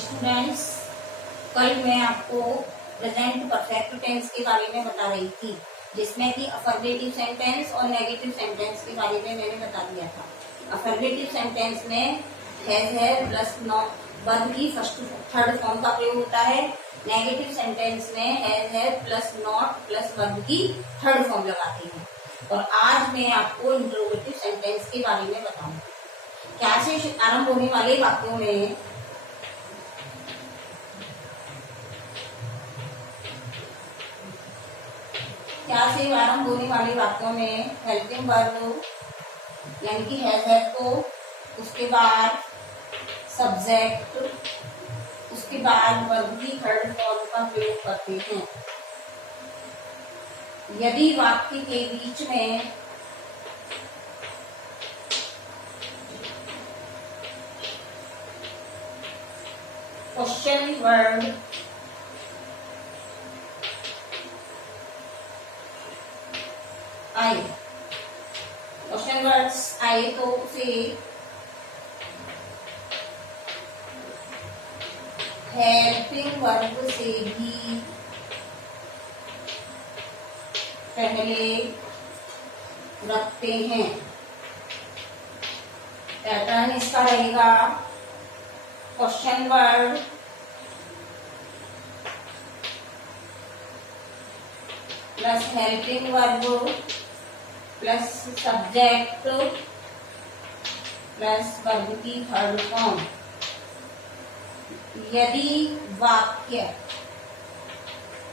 Students, कल मैं आपको प्रेजेंट परफेक्ट टेंस के बारे में बता रही थी, जिसमें कि अफर्मेटिव सेंटेंस और नेगेटिव सेंटेंस के बारे में मैंने बता दिया था। अफर्मेटिव सेंटेंस में है प्लस वर्ब की फर्स्ट थर्ड फॉर्म का प्रयोग होता है। नेगेटिव सेंटेंस में है प्लस नॉट प्लस वर्ब की थर्ड फॉर्म लगाते हैं। और आज मैं आपको इंट्रोगेटिव सेंटेंस के बारे में बताऊंगी। क्या से आरंभ होने वाले वाक्यों में आरंभ होने वाले वाक्यों में हेल्पिंग वर्ब यानी कि हैज को, उसके बाद सब्जेक्ट, उसके बाद वर्ब की थर्ड फॉर्म का प्रयोग करते हैं। यदि वाक्य के बीच में क्वेश्चन वर्ड आए, क्वेश्चन वर्ड्स आए तो उसे हेल्पिंग वर्ब से भी पहले रखते हैं। पैटर्न इसका रहेगा question word plus helping verb plus subject plus verb की थर्ड फॉर्म। यदि वाक्य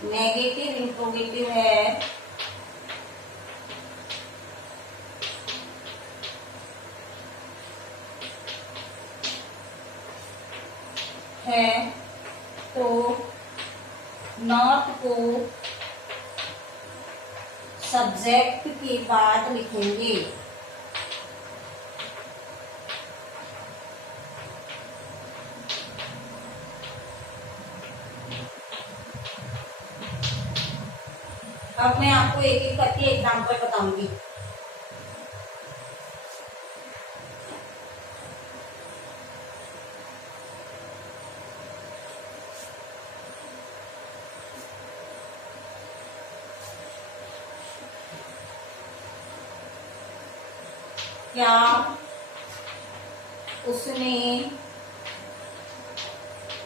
नेगेटिव इंट्रोगेटिव है तो नॉट को सब्जेक्ट के बाद लिखेंगे। अब मैं आपको एक एक करके एग्जाम्पल बताऊंगी। क्या उसने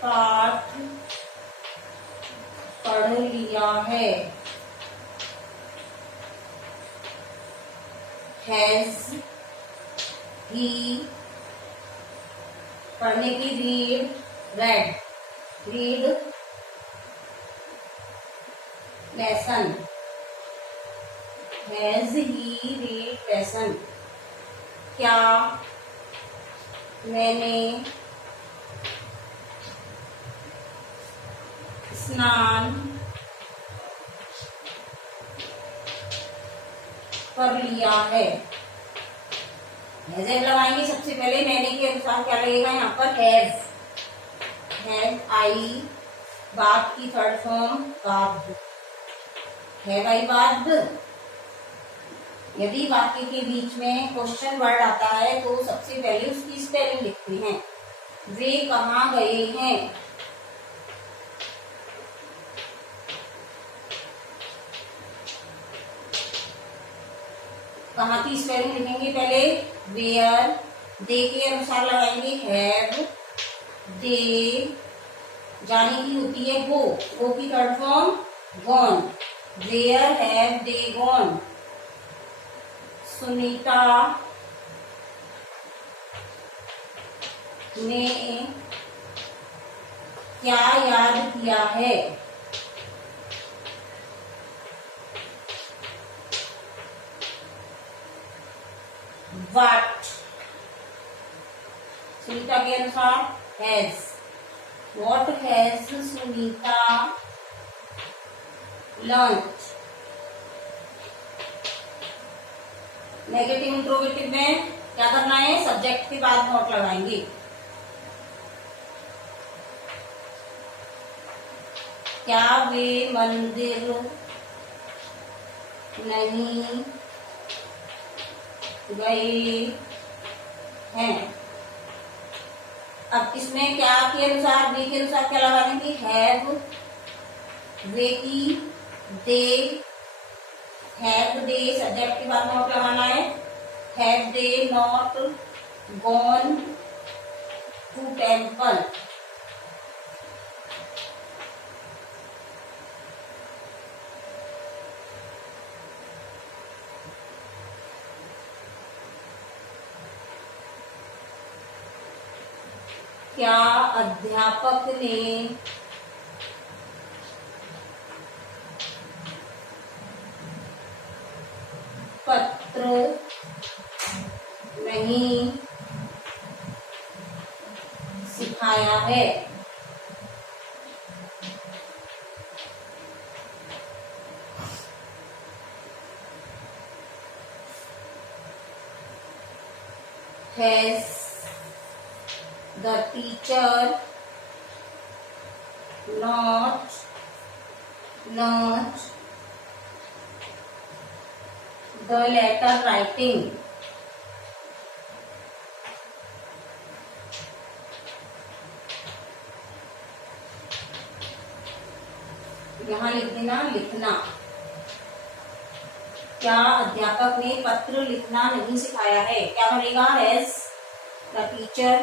पाठ पढ़ लिया है? हैज ही पढ़ने की red lesson. Has he read lesson. क्या मैंने स्नान कर लिया है? हैज लगाएंगे सबसे पहले। मैंने के अनुसार क्या लगेगा यहाँ पर? हैज आई, बात की थर्ड फॉर्म बात, हैव आई बात। यदि वाक्य के बीच में क्वेश्चन वर्ड आता है तो सबसे पहले उसकी स्पेलिंग लिखते हैं। वे कहाँ गए हैं? कहाँ की स्पेलिंग लिखेंगे? पहले वेयर, दे के अनुसार लगाएंगे हैव, दे, जाने की होती है गो की third form gone. Where have they gone? Sunita ने क्या याद किया है? What? सुनीता के अनुसार has. What has Sunita learnt? Negative interrogative में क्या करना है? सब्जेक्ट के बाद नॉट लगाएंगे। क्या वे मंदिर नहीं गए हैं? अब इसमें क्या के अनुसार, वे के अनुसार क्या लगाएंगे, हैव, वे की, दे, हैव दे सब्जेक्ट के बाद नॉट लगाना है, have they not gone to temple. क्या अध्यापक ने पत्र नहीं सिखाया है? Has the teacher not learnt the letter writing? यहाँ लिख देना लिखना। क्या अध्यापक ने पत्र लिखना नहीं सिखाया है? क्या बनेगा, has the teacher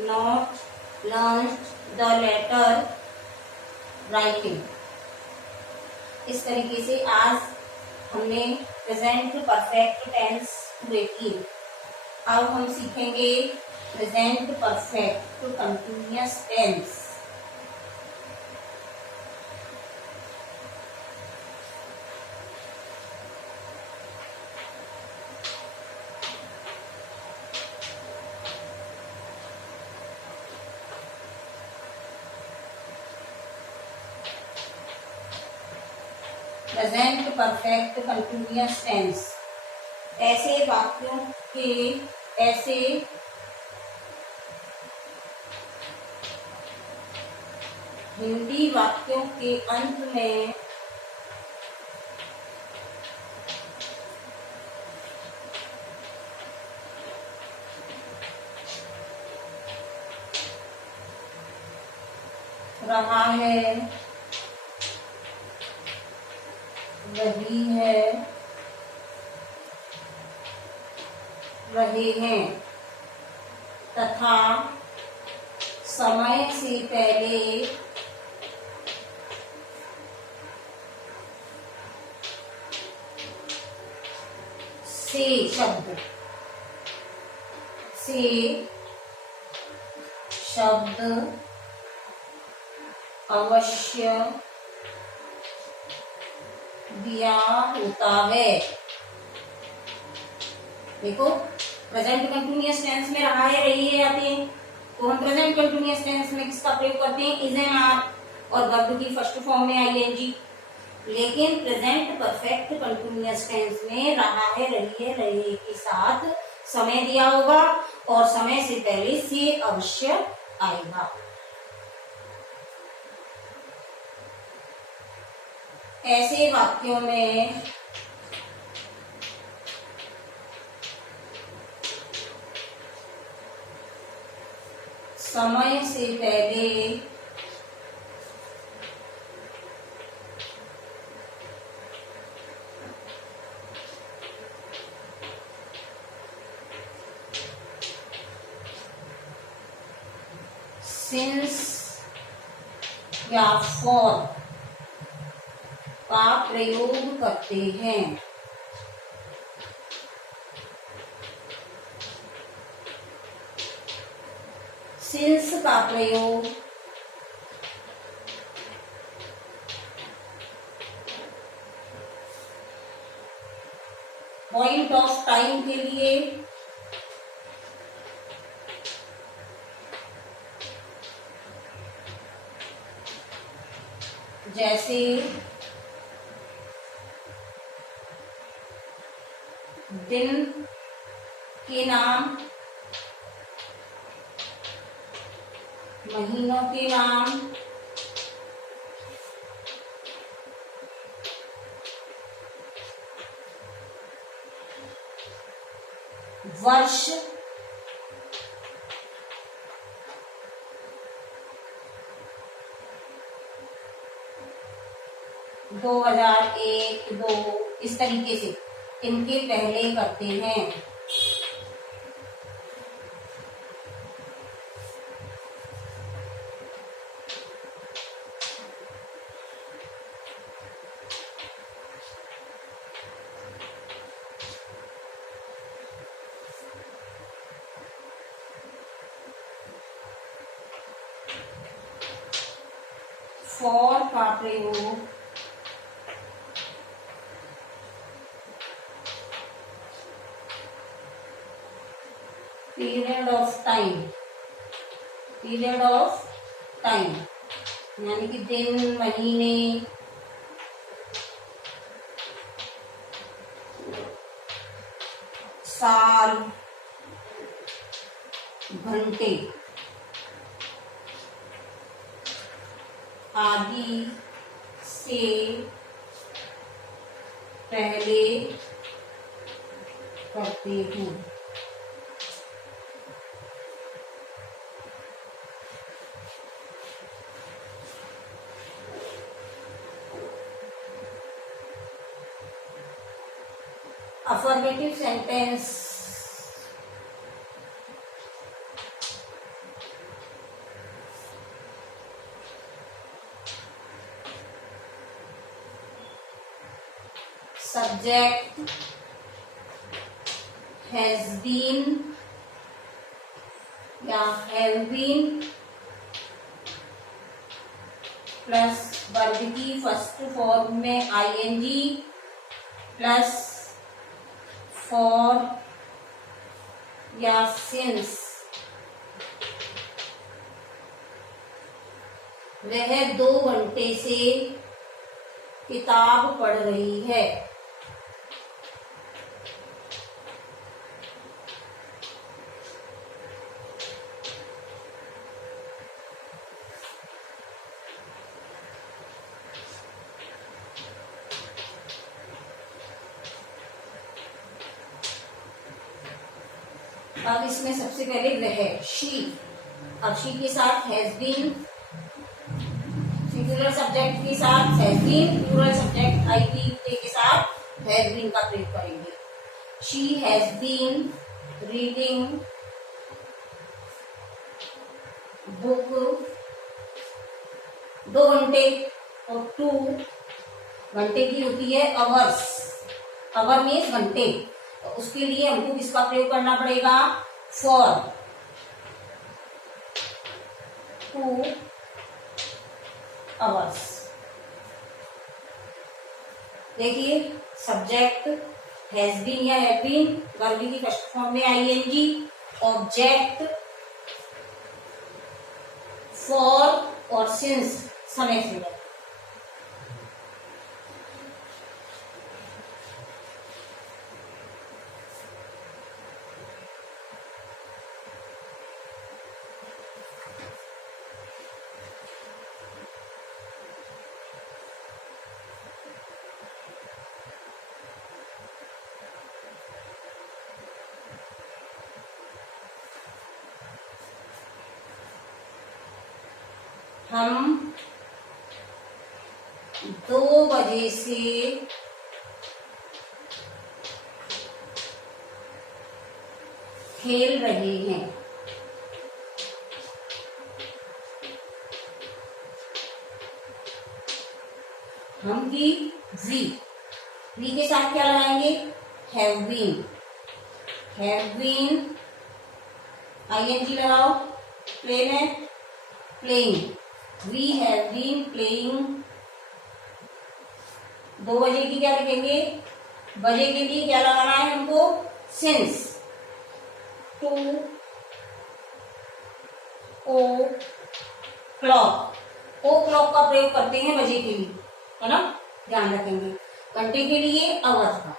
not learned the letter writing. इस तरीके से आज हमने प्रेजेंट परफेक्ट टेंस पूरे किए। अब हम सीखेंगे present perfect continuous tense. Present perfect continuous tense ऐसे वाक्यों के, ऐसे हिंदी वाक्यों के अंत में रहा है, रही है, रहे हैं तथा समय से पहले से शब्द अवश्य दिया होता है। देखो प्रेजेंट कंटिन्यूअस टेंस में रहा है, रही है आते हैं, तो हम प्रेजेंट कंटिन्यूअस टेंस में किसका प्रयोग करते हैं, इज एन आर, और वर्ब की फर्स्ट फॉर्म में आईएनजी। लेकिन प्रेजेंट परफेक्ट कंटिन्यूअस टेंस में रहा है, रही है, रहे के साथ समय दिया होगा और समय से पहले से अवश्य आएगा। ऐसे वाक्यों में समय से पहले सिंस या फॉर का प्रयोग करते हैं। सिंस का प्रयोग पॉइंट ऑफ टाइम के लिए, जैसे दिन के नाम, महीनों के नाम, वर्ष 2001, 2 इस तरीके से इनके पहले करते हैं। फॉर का प्रयोग पीरियड ऑफ टाइम यानी कि दिन, महीने, साल, घंटे आदि से पहले करते हैं। Affirmative sentence subject has been या have been प्लस वर्ब की फर्स्ट फॉर्म में ing प्लस फॉर या सिंस वह 2 घंटे से किताब पढ़ रही है। अब इसमें सबसे पहले वह शी, अब शी के साथ हैज बीन, सिंगुलर सब्जेक्ट के साथ has been, plural subject I we के साथ हैज बीन का प्रयोग करेंगे। She has been reading book 2 घंटे और 2 घंटे की होती है अवर्स, अवर मीन्स घंटे, तो उसके लिए हमको किसका प्रयोग करना पड़ेगा? For 2 hours. देखिए सब्जेक्ट हैज बीन या हैव बीन, वर्ब की फर्स्ट फॉर्म में आईएनजी, ऑब्जेक्ट फॉर और सिंस समय से। हम 2 बजे से खेल रहे हैं। हम की वी के साथ क्या लगाएंगे? हैव बीन, आईएनजी लगाओ, प्ले में playing, we have been playing. 2 बजे की क्या लिखेंगे? बजे के लिए क्या लगाना है हमको? सिंस 2 o'clock, o'clock का प्रयोग करते हैं बजे के लिए, है ना, ध्यान रखेंगे। घंटे के लिए आवर्स का।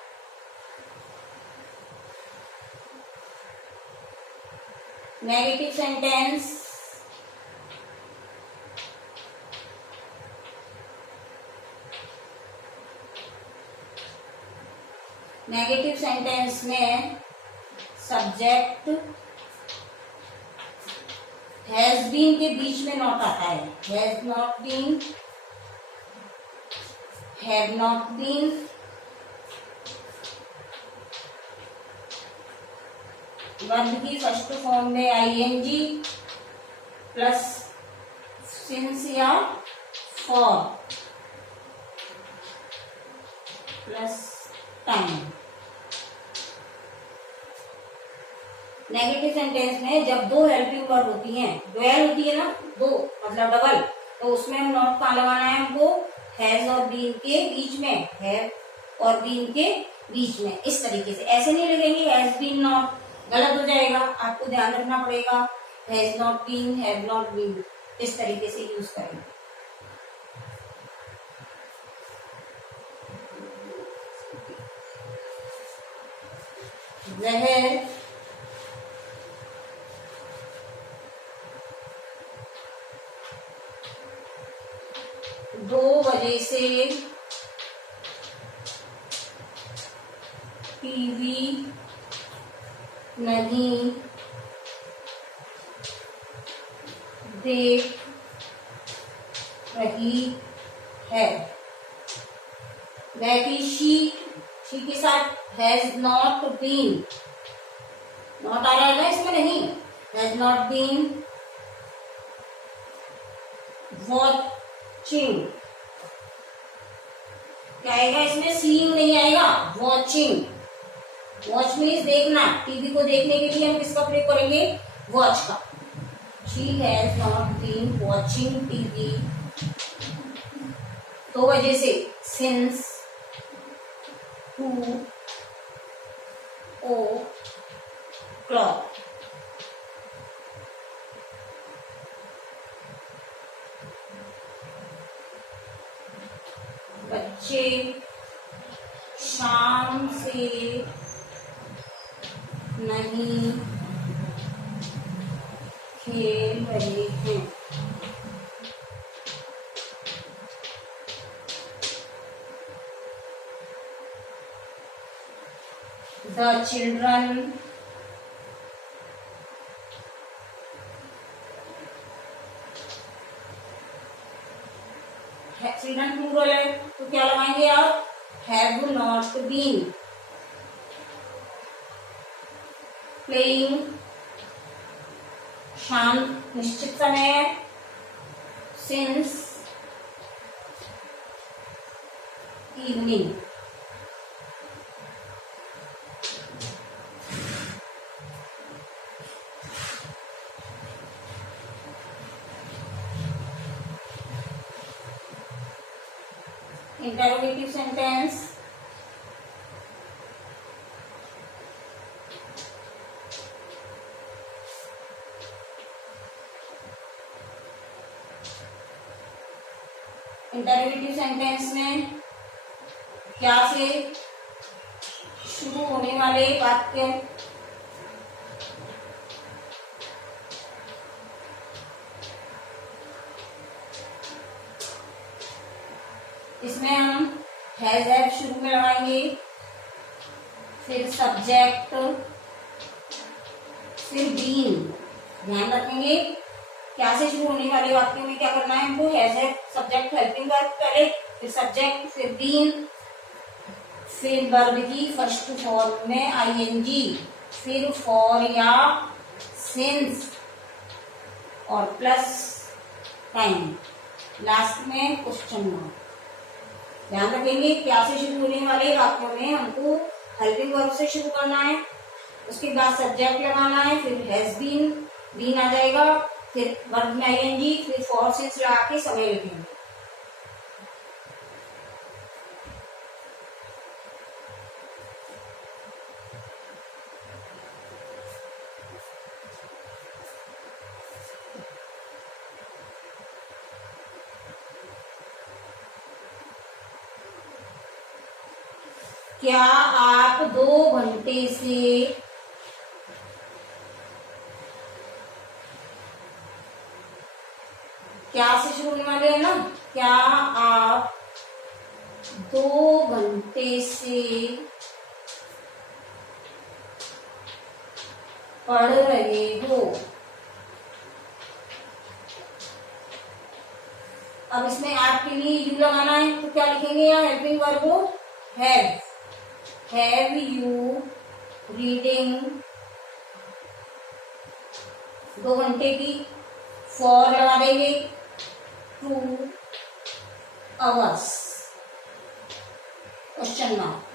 नेगेटिव सेंटेंस में सब्जेक्ट हैज बीन के बीच में नॉट आता है, has not been, have not been, verb की फर्स्ट फॉर्म में आईएनजी प्लस सिंस या for plus time. Negative sentence में जब दो हेल्पिंग वर्ब होती हैं, डुअल होती है ना, दो मतलब डबल, तो उसमें हम नॉट कहाँ लगाना है हमको, हैज और बीन के बीच में, हैव और बीन के बीच में। इस तरीके से, ऐसे नहीं लगेंगे हैज बीन नॉट, गलत हो जाएगा, आपको ध्यान रखना पड़ेगा। Has not been, have not been, इस तरीके से यूज करेंगे। वह 2 बजे से टीवी नहीं देख रही है। वह की शी के साथ हैज नॉट बीन, नॉट आ रहा है ना इसमें, नहीं, हैज नॉट बीन वॉचिंग, क्या आएगा इसमें, सीइंग नहीं आएगा, वॉचिंग। वॉच मीन्स देखना, टीवी को देखने के लिए हम किसका प्रयोग करेंगे, वॉच का। She has not been watching TV 2 बजे से, सिंस 2 o'clock। बच्चे शाम से नहीं खेल रहे हैं। The children चिल्ड्रन प्लूरल है तो क्या लगाएंगे आप, हैव नॉट बीन प्लेइंग, शाम निश्चित समय है, since evening. Interrogative sentence, interrogative sentence में क्या से शुरू होने वाले वाक्य इसमें हम हैज हैव शुरू में लगाएंगे, फिर सब्जेक्ट, फिर बीन। ध्यान रखेंगे क्या से शुरू होने वाले वाक्यों में क्या करना है हमको, has have subject helping verb पहले, फिर सब्जेक्ट, फिर बीन, फिर वर्ब की फर्स्ट फॉर्म में आईएनजी, फिर फॉर या सिंस और प्लस टाइम, लास्ट में क्वेश्चन मार्क। ध्यान रखेंगे क्या से शुरू होने वाले वाक्यों में हमको हेल्पिंग वर्ब से शुरू करना है, उसके बाद सब्जेक्ट लगाना है, फिर हैज बीन, बीन आ जाएगा, फिर वर्ब में आईएनजी, फिर फॉर सिंस लगा के समय लिखेंगे। क्या आप 2 घंटे से क्या से शुरू होने वाले हैं ना, क्या आप 2 घंटे से पढ़ रहे हो। अब इसमें आपके लिए यू लगाना है, तो क्या लिखेंगे यहाँ हेल्पिंग वर्ब को? हैव यू रीडिंग 2 घंटे की, फॉर लगा देंगे 2 hours क्वेश्चन मार्क।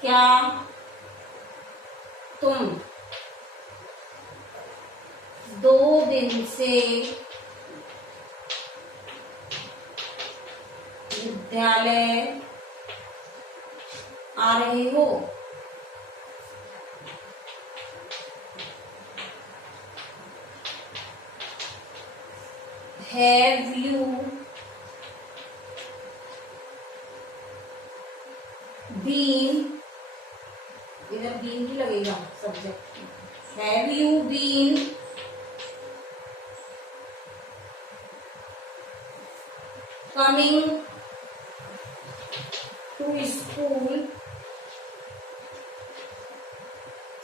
क्या तुम 2 दिन से विद्यालय आ रहे हो? Have you been, इधर बीन भी लगेगा subject. Have you been coming to school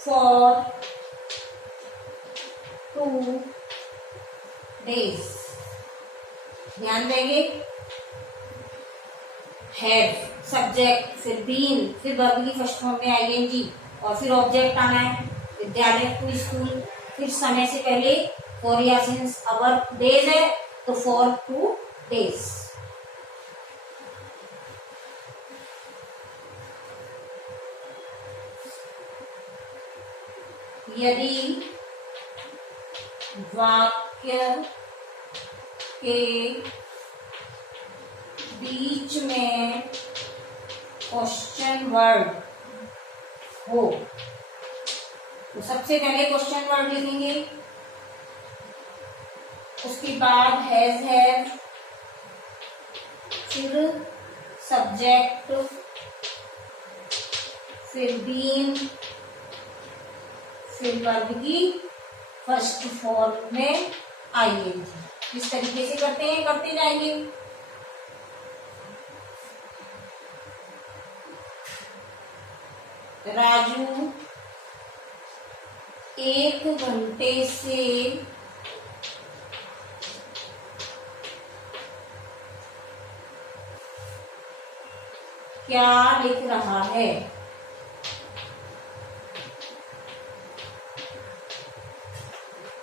for 2 days? ध्यान देंगे, हैव सब्जेक्ट, फिर बीन, फिर वर्ब की फर्स्ट फॉर्म में आईएनजी, और फिर ऑब्जेक्ट आना है विद्यालय टू स्कूल, फिर समय से पहले फॉर या सिंस अवर डेज है तो फॉर 2 days। यदि वाक्य के बीच में क्वेश्चन वर्ड हो तो सबसे पहले क्वेश्चन वर्ड लिखेंगे, उसके बाद हैज है, फिर सब्जेक्ट, फिर बीन, फिर वर्ब की फर्स्ट फॉर्म में आईएनजी। इस तरीके से करते जाएंगे। राजू 1 घंटे से क्या लिख रहा है?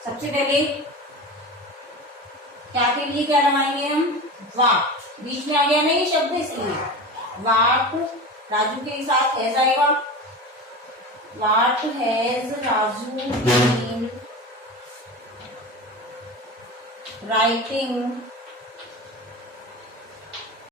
सबसे पहले क्या के लिए क्या लगाएंगे हम? वाट, बीच में आ गया ना ये शब्द, इसलिए वाट राजू के साथ हैज आएगा। वाट हैज राजू बीन राइटिंग